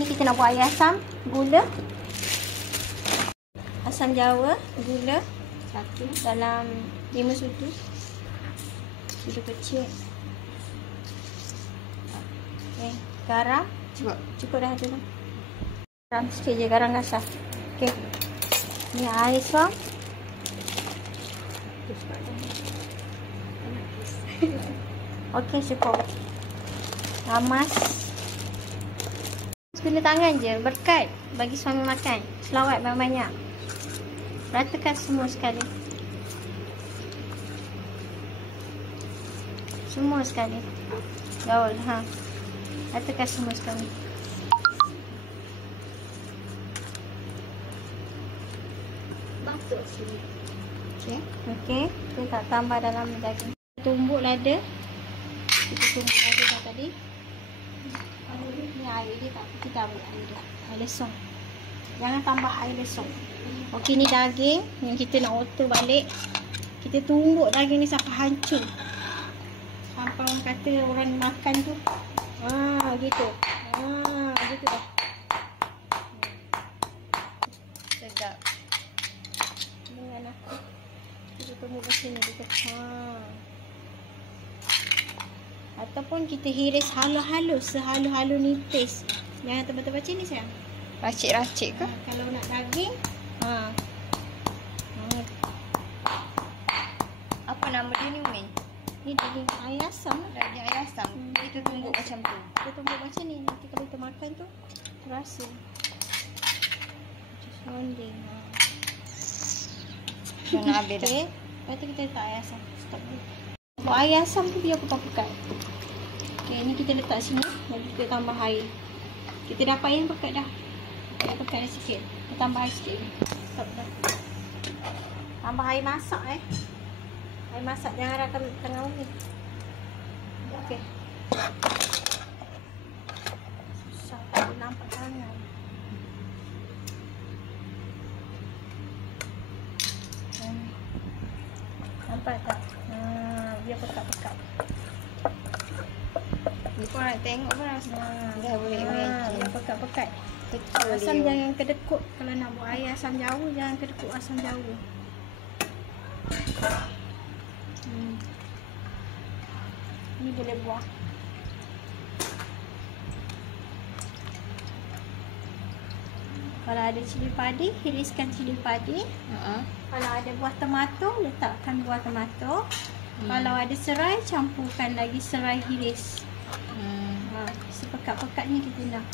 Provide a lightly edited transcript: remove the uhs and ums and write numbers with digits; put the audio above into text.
Ni kita nak buat air asam, gula, asam jawa, gula satu dalam 5 sudu. Sudu kecil. Okey, garam cukup dah tu. Garam sikit je, garam kasar. Okey. Ni air asam. Okey, cukup. Ramas. Guna tangan je, berkat bagi suami makan. Selawat banyak-banyak. Ratakan semua sekali. Semua sekali. Gaul, ratakan semua sekali. Basuh sini. Okey. Okey, kita tak tambah dalam daging. Tumbuk lada. Kita tumbuk lada dah tadi. Ni air dia tak, kita ambil air dia. Air lesung. Jangan tambah air lesung. Okey, ni daging yang kita nak otor balik. Kita tumbuk daging ni sampai hancur. Sampai orang kata orang makan tu. Gitu. Gitu dah. Sedap. Dengan aku. Kita tumbuk macam ni dekat. Ataupun kita hiris halus-halus, sehalus-halus nipis. Jangan tebal-tebal macam ni sayang. Racik-racik ke? Kalau nak daging, apa nama dia ni, Umi? ni daging air asam. Daging ayam asam. Kita tumbuk macam tu. Kita tumbuk macam ni. Nanti kalau kita makan tu terasa macam sonding. Dah nak habis dah. Okay. Lepas tu kita letak air asam. Stop dulu. Buat air asam tu biar pekat-pekat. Okay, ni kita letak sini. Lalu kita tambah air. Kita dapat air yang pekat dah. Pekat dah sikit. Kita tambah air sikit ni. Stop dah. Tambah air masak Air masak, jangan rakam tengah ni. Okey. Susah tak nampak tangan. Nampak tak? Biar pekat-pekat. Ni pun nak tengok pun rasa. Dah boleh Biar pekat-pekat. Asam jangan kedekut. Kalau nak buat air asam jawa, jangan kedekut asam jawa. Ni boleh buang. Kalau ada cili padi, hiriskan cili padi. Kalau ada buah tomato, letakkan buah tomato. Kalau ada serai, campurkan lagi serai hiris. Sepekat-pekat ni kita nak.